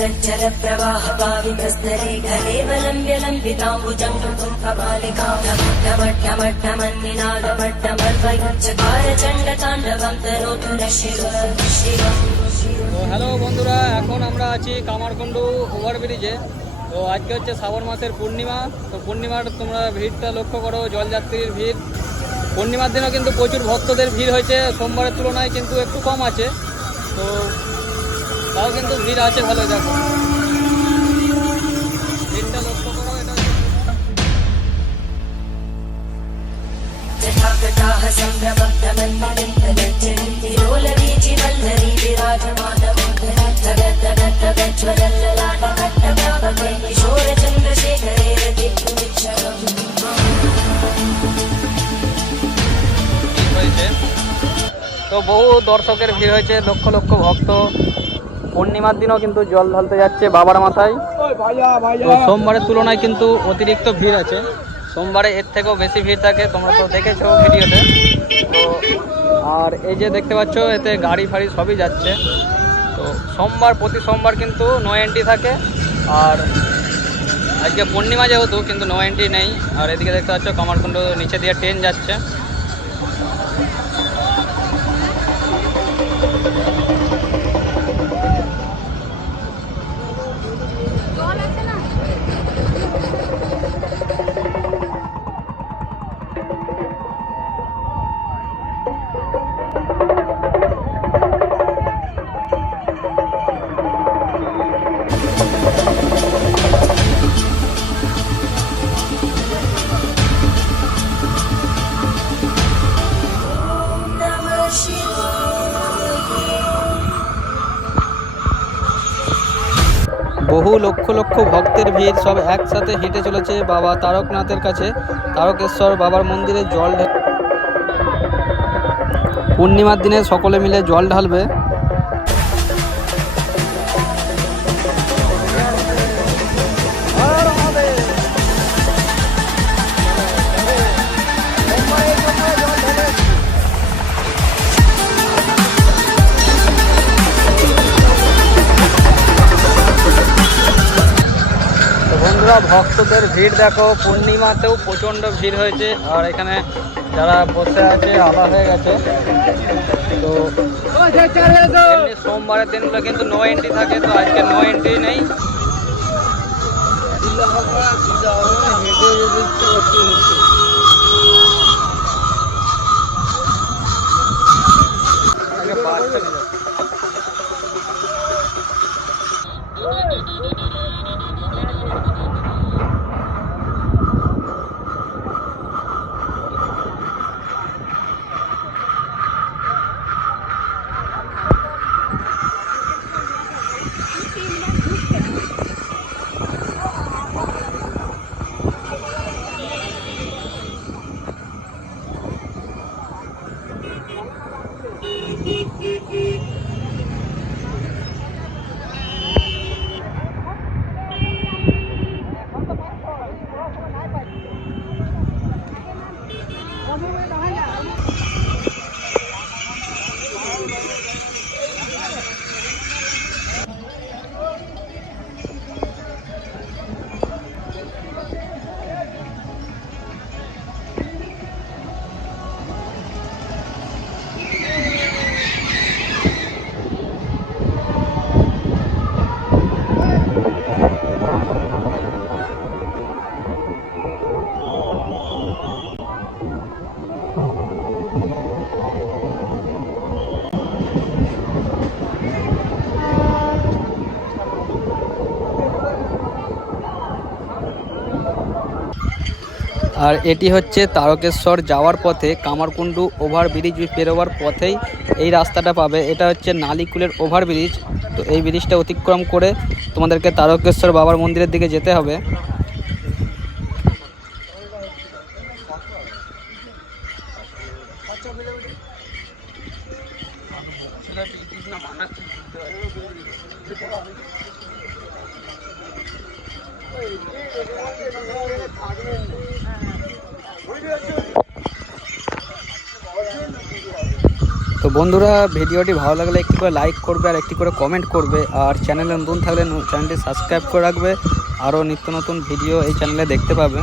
गज्जल प्रवाह पावितस्तरे केवलम्ब्य लम्बिताम्बुजं तुङ्गमालिकां ढमढमढमन्निनादमड्डमर्वयुच्चकार चण्डताण्डवं तनोतु न शिव शिव। হ্যালো বন্ধুরা, এখন আমরা আছি কামারকুণ্ডু ওভারব্রিজে। তো আজকে হচ্ছে শ্রাবণ মাসের পূর্ণিমা। তো পূর্ণিমার তোমরা ভিড়টা লক্ষ্য করো, জলযাত্রীর ভিড়। পূর্ণিমার দিনও কিন্তু প্রচুর ভক্তদের ভিড় হয়েছে, সোমবারের তুলনায় কিন্তু একটু কম আছে। তো তাও কিন্তু ভিড় আছে ভালো, দেখো ভিড়টা লক্ষ্য করো। তো বহু দর্শকের ভিড় হয়েছে, লক্ষ লক্ষ ভক্ত। পূর্ণিমার দিনও কিন্তু জল ঢালতে যাচ্ছে বাবার মাথায়। তো সোমবারের তুলনায় কিন্তু অতিরিক্ত ভিড় আছে, সোমবারে এর থেকেও বেশি ভিড় থাকে, তোমরা তো দেখেছো ভিডিওতে। তো আর এই যে দেখতে পাচ্ছ, এতে গাড়ি ফাড়ি সবই যাচ্ছে। তো সোমবার, প্রতি সোমবার কিন্তু নো এন্ট্রি থাকে। আর আজকে পূর্ণিমা যেহেতু কিন্তু নো এন্ট্রি নেই। আর এদিকে দেখতে পাচ্ছ কামারকুণ্ডু নিচে দিয়ে ট্রেন যাচ্ছে। বহু লক্ষ লক্ষ ভক্তের ভিড় সব একসাথে হেঁটে চলেছে বাবা তারকনাথের কাছে, তারকেশ্বর বাবার মন্দিরে জল পূর্ণিমার দিনে সকলে মিলে জল ঢালবে। বন্ধুরা, ভক্তদের ভিড় দেখো, পূর্ণিমাতেও প্রচণ্ড ভিড় হয়েছে। আর এখানে যারা বসে আছে আলাদা হয়ে গেছে। তো সোমবারের দিনগুলো কিন্তু নো এন্ট্রি থাকে, তো আজকে নো এন্ট্রি নেই। আর এটি হচ্ছে তারকেশ্বর যাওয়ার পথে কামারকুণ্ডু ওভারব্রিজ পেরোবার পথেই এই রাস্তাটা পাবে। এটা হচ্ছে নালিকুলের ওভারব্রিজ। তো এই ব্রিজটা অতিক্রম করে তোমাদেরকে তারকেশ্বর বাবার মন্দিরের দিকে যেতে হবে। তো বন্ধুরা, ভিডিওটি ভালো লাগলে একটি করে লাইক করবে আর একটি করে কমেন্ট করবে, আর চ্যানেলে নতুন থাকলে চ্যানেলটি সাবস্ক্রাইব করে রাখবে। আরও নিত্য নতুন ভিডিও এই চ্যানেলে দেখতে পাবে।